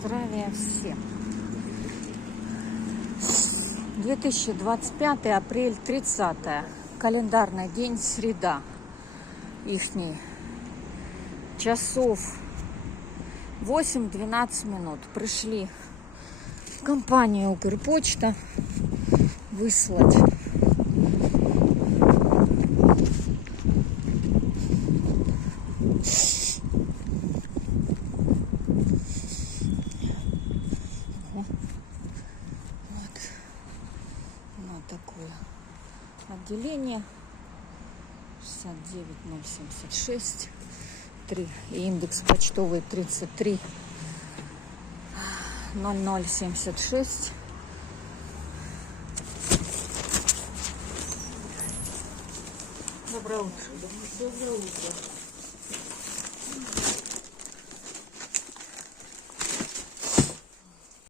Здравия всем. 2025 апрель 30 календарный день, среда. Ихний часов 8-12 минут. Пришли в компанию Укрпочта выслать такое отделение 69076 3 и индекс почтовый 33 0076. Доброе утро. Доброе утро.